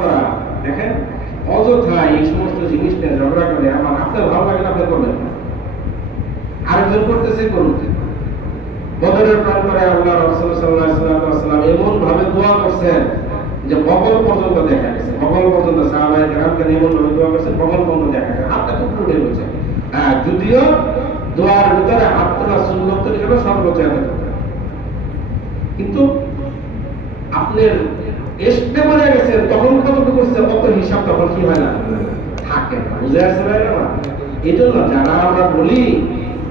করা। দেখেন অযথা এই সমস্ত জিনিস নিয়ে ঝগড়া করে আমার আপনার ভালো লাগে না, আপনি করবেন না, আরেকজন করতেছে করুন। বদরের প্রাণ করে আল্লাহ রাসূল সাল্লাল্লাহু আলাইহি ওয়াসাল্লাম এমন ভাবে দোয়া করছেন যে বগল পর্যন্ত দেখা গেছে, বগল পর্যন্ত সাহাবায়ে কেরামকে এমন ভাবে দোয়া করছেন বগল পর্যন্ত দেখা গেছে, হাতটা খুব উঠে গেছে। যদিও দোয়ার ভিতরে হাত তোলা সুন্নত হিসেবে সর্বোচ্চ এত, কিন্তু আপনার এসে মরে গেছেন তখন কতটুকু করছে কত হিসাব তখন কি হয় না থাকে না, বুঝে আসছে না? এই জন্য যারা আমরা বলি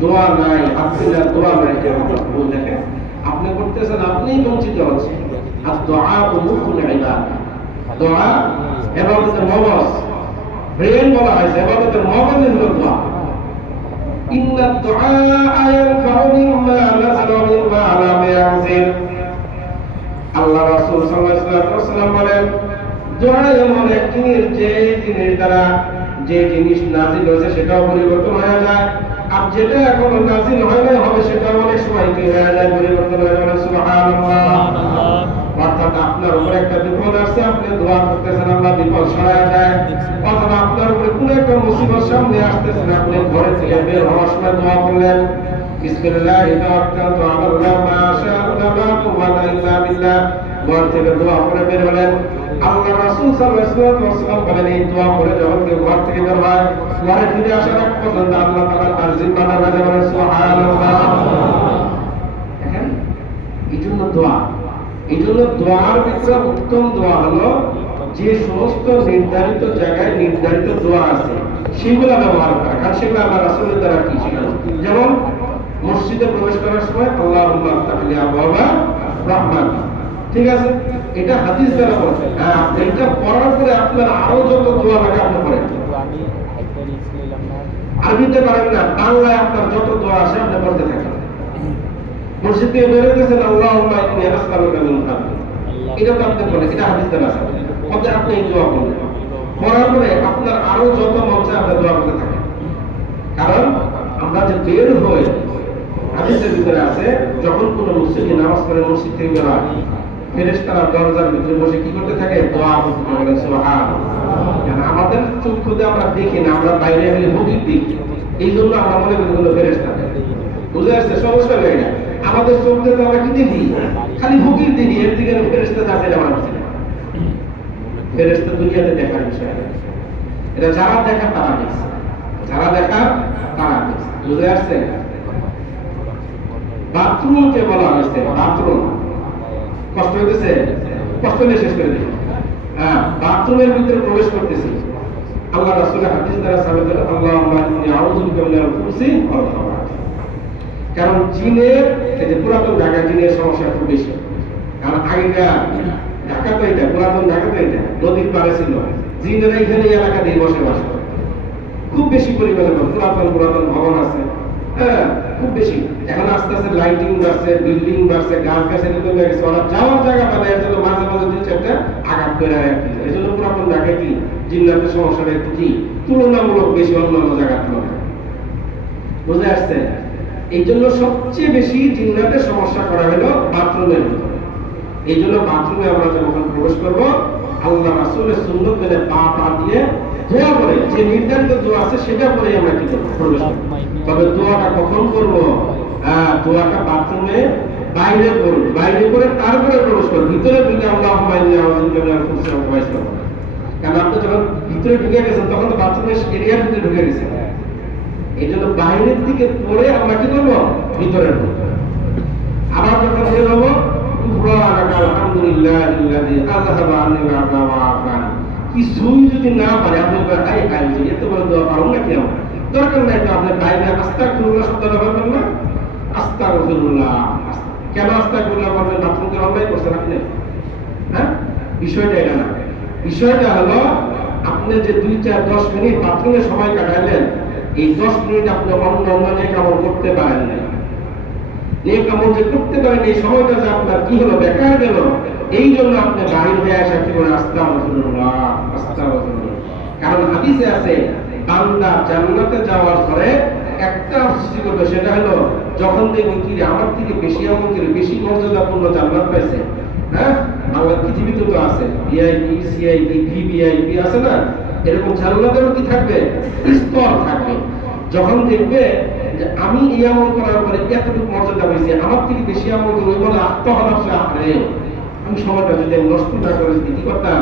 দোয়া নাই, আপনার দোয়া নাই, দেখেন আপনি করতেছেন আপনিই বঞ্চিত হচ্ছেন। আর দোয়া মুখুল ইবাদত, দোয়া ইবাদতের মগজ, ব্রেন বলা হয়েছে, ইবাদতের মগজের হলো দোয়া। ইন্না দুআ ইয়ানফাউ মিম্মা নাযালা মিম্মা লাম ইয়ানজিল। আল্লাহ রাসূল সাল্লাল্লাহু আলাইহি ওয়াসাল্লাম বলেন দোয়া এমন এক জিনিস যে জিনিস দ্বারা যে জিনিস নাযিল হয়েছে সেটাও পরিবর্তন হয়ে যায়, আর যেটা এখনো নাযিল হয় না হবে সেটা অনেক সময় কি হয়ে যায়, পরিবর্তন হয়ে যায়। সুবহানাল্লাহ। অর্থাৎ আপনার উপরে একটা বিপদ আসছে, আপনি দোয়া করতেছেন আল্লাহ বিপদ সরায় দেয়, অথবা আপনার উপরে কোন একটা মুসিবত সামনে আসতেছে, আপনি ঘরে থেকে বের হওয়ার সময় দোয়া করলেন বিসমিল্লাহি তাওয়াক্কালতু আলাল্লাহ মা শাআ লা কুওয়াতা ইল্লা বিল্লাহ, ঘর থেকে দোয়া করে বের হলেন। আল্লাহ রাসূল সাল্লাল্লাহু আলাইহি ওয়াসাল্লাম বলেন এই দোয়া করে যখন কেউ ঘর থেকে বের হয় ঘরে ফিরে আসার আগ পর্যন্ত আল্লাহ তাআলা তার জিম্মাদার হয়ে যাবেন। সুবহানাল্লাহ। দেখেন এইজন্য দোয়া, এইজন্য দোয়ার ভিতরে উত্তম দোয়া হলো যে সমস্ত নির্ধারিত জায়গায় নির্ধারিত দোয়া আছে সেগুলো ব্যবহার করা, কারণ সেগুলো আল্লাহ রাসূলের দ্বারা কি শেখানো। যেমন মসজিদে প্রবেশ করার সময় আল্লাহুম্মা আফতাহ লি আবওয়াবা রাহমাত, ঠিক আছে, এটা হাদিস দ্বারা বলছে। হ্যাঁ, এটা পড়ার পরে আপনার আরো যত দোয়া লাগে আপনি পড়েন, আরবিতে পারেন না, বাংলায় আপনার যত দোয়া আছে আপনি পড়তে থাকেন। মসজিদ থেকে বের হয়েছেন আল্লাহুম্মা ইন্নী আসআলুকা মিন ফাদলিক, এটা তো আপনি বলেন, এটা হাদিস দ্বারা আছে, আপনি আপনি এই দোয়া করলেন, পড়ার পরে আপনার আরো যত মন চায় আপনি দোয়া করতে থাকেন। কারণ আমরা যে বের হই হাদিসের ভিতরে আছে যখন কোনো মুসল্লি নামাজ পড়ে মসজিদ থেকে বের হয় ফেরেশতারা দরজার ভিতরে বসে কি করতে থাকে, দোয়া করতে থাকে। সুবহানাল্লাহ। কারণ আমাদের চক্ষু দিয়ে আমরা দেখি না, আমরা বাইরে হলে হুকির দেখি, এই জন্য আমরা মনে করি কোনো ফেরেশতা, বুঝে আসছে? সমস্যা হয়ে যায়, আমাদের চোখ দিয়ে আমরা কি দেখি, খালি হুকির দেখি, এর দিকে ফেরেশতা যাচ্ছে যাওয়ার কিছু না। ফেরেশতা দুনিয়াতে দেখার বিষয়, এটা যারা দেখা তারা দেখছে, যারা দেখা তারা দেখছে, বুঝে আসছে? বাথরুমকে বলা হয়েছে বাথরুম, কষ্ট হইতেছে, কষ্ট নিয়ে শেষ করে দিই। হ্যাঁ, বাথরুমের ভিতরে প্রবেশ করতেছি, আল্লাহ রাসূলের হাদিস দ্বারা সাবিত, আল্লাহুম্মা ইন্নী আউযু বিকা মিনাল খুবুসি ওয়াল খাবাথ। কারণ জিনের, এই যে পুরাতন ঢাকা জিনের সমস্যা খুব বেশি, কারণ আগেকার ঢাকা তো এটা, পুরাতন ঢাকা তো এটা নদীর পাড়ে ছিল, জিনেরা এখানে এলাকা দিয়ে বসবাস করে খুব বেশি পরিমাণে, পুরাতন পুরাতন ভবন আছে, হ্যাঁ খুব বেশি। এখন আস্তে আস্তে লাইটিং বাড়ছে, বিল্ডিং বাড়ছে, গাছ গাছের হয়ে গেছে, ওরা যাওয়ার জায়গা পায়, এর জন্য মাঝে মাঝে দুই চারটা আঘাত করে রাখি, এই জন্য পুরাতন ঢাকায় কি জিন্নাতের সমস্যাটা একটু কি তুলনামূলক বেশি অন্যান্য জায়গার তুলনায়, বুঝে আসছে? এই জন্য সবচেয়ে বেশি জিন্নাতের সমস্যা করা হলো বাথরুমের ভিতরে। এই জন্য বাথরুমে আমরা যখন প্রবেশ করবো আল্লাহ রাসূলের সুন্নাত মেনে পা পা দিয়ে দোয়া করে, যে নির্ধারিত দোয়া আছে সেটা করে আমরা কি করব, প্রবেশ করব। তবে দোয়াটা কখন করব? দোয়াটা বাথরুমে বাইরে করব, বাইরে করে তারপরে প্রবেশ করব। ভিতরে ঢুকে আল্লাহুম্মা ইন্নী আউযু বিকা মিনাল খুবুসি ওয়াল খাবাইস করব, কারণ আপনি যখন ভিতরে ঢুকে গেছেন তখন তো বাথরুমের এরিয়ার ভিতরে ঢুকে গেছেন। এই জন্য বাইরের দিকে পড়ে আমরা কি করব, ভিতরে ঢুকব। আবার যখন বের হবো আলহামদুলিল্লাহিল্লাযী আযহাবা আন্নী আল-আযা ওয়া আফানি, কিছুই যদি না পারে আপনি হাই হাই এত বড় দোয়া পারুন না কেন, দরকার নাই তো আপনি বাইরে আস্তাগফিরুল্লাহ শব্দটা বলবেন না, আস্তাগফিরুল্লাহ। কেন আস্তাগফিরুল্লাহ বলবেন? বাথরুমে অন্যায় করছেন আপনি? হ্যাঁ, বিষয়টা এটা না, বিষয়টা হলো আপনি যে 2-4-10 মিনিট বাথরুমে সময় কাটাইলেন, এই 10 মিনিট আপনি অন্য অন্য নেক আমল করতে পারেন না, নেক আমল যে করতে পারেন এই সময়টা যে আপনার কি হলো, বেকার গেল। এই জন্য আপনি বাহির হয়ে আসা কি করে আস্তাগফিরুল্লাহ আস্তাগফিরুল্লাহ। কারণ হাদিসে আছে বান্দা জান্নাতে যাওয়ার পরে একটা সৃষ্টি করবে, সেটা হলো যখন দেখবেন কি আমার থেকে বেশি আমল করে বেশি মর্যাদাপূর্ণ জান্নাত পাইছে, হ্যাঁ বাংলা পৃথিবীতে তো আছে ভিআইপি, সিআইপি, ভিভিআইপি আছে না, এরকম জান্নাতেরও কি থাকবে, স্তর থাকবে। যখন দেখবে যে আমি এই আমল করার পরে এতটুকু মর্যাদা পেয়েছি, আমার থেকে বেশি আমল করে ওই বলে আত্মহত্যা আসলে আরে আমি সময়টা যদি নষ্ট না করে যদি কি করতাম,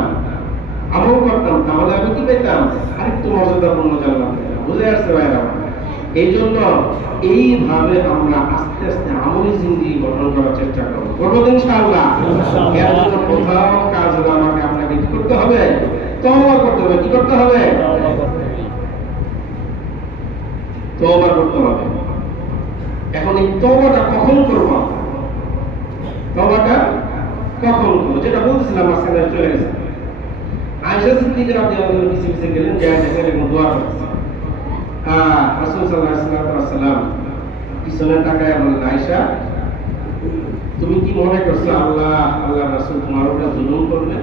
আমল করতাম, তাহলে আমি কি পেতাম, আরেকটু মর্যাদাপূর্ণ জান্নাত পেতাম। বুঝে আসছে ভাইরা? এই জন্য এইভাবে আমরা আস্তে আস্তে আমলি জিন্দেগি গঠন করার চেষ্টা করবো, করবো তো ইনশাআল্লাহ। এর জন্য কোথাও কাজ হলে আমাকে আপনাকে কি করতে হবে, তওবা করতে হবে। কি করতে হবে? তওবা করতে হবে। এখন এই তওবাটা কখন করব? তওবাটা কখন করব? যেটা বলছিলাম মাঝখানে চলে গেছে। আয়েশা সিদ্দিকা রাদিয়াল্লাহু আনহা পিছে পিছে গেলেন, যায় দেখেন এবং দোয়া করতেছেন। রাসূল সাল্লাল্লাহু আলাইহি ওয়াসাল্লাম পিছনে তাকায় বলেন, আয়েশা তুমি কি মনে করছো আল্লাহ রাসূল তোমার উপরে জুলুম করবে?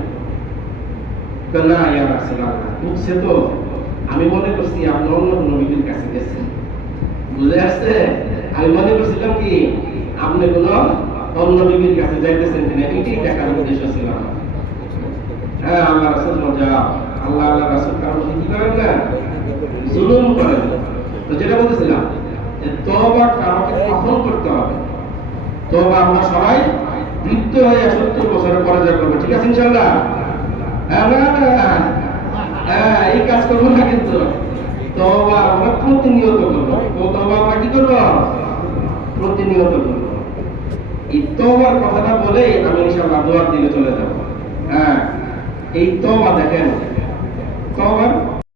না ইয়া রাসূলুল্লাহ, বুঝছে তো, আমি মনে করছি আপনি অন্য কোনো নবীর কাছে গেছেন। বুঝে আসছে? আমি মনে করছিলাম কি আপনি কোনো অন্য নবীর কাছে যাইতেছেন কিনা, এটাই দেখার উদ্দেশ্য ছিল আমার। হ্যাঁ, আল্লাহ রাসূল মজা, আল্লাহ রাসূল কারণ কি করেন না, জুলুম করেন। তো যেটা বলতেছিলাম যে তওবাটা আমাকে কখন করতে হবে? তওবা আমরা সবাই বৃদ্ধ হয়ে 70 বছরের পরে যা করবো, ঠিক আছে ইনশাআল্লাহ? হ্যাঁ, এই কাজ করবো না কিন্তু। তওবা আমরা প্রতিনিয়ত করবো। তওবা আমরা কি করবো? প্রতিনিয়ত করবো। এই তওবার কথাটা বলে আমি ইনশাআল্লাহ দোয়ার দিকে চলে যাব। হ্যাঁ, এই তওবা দেখেন, তওবার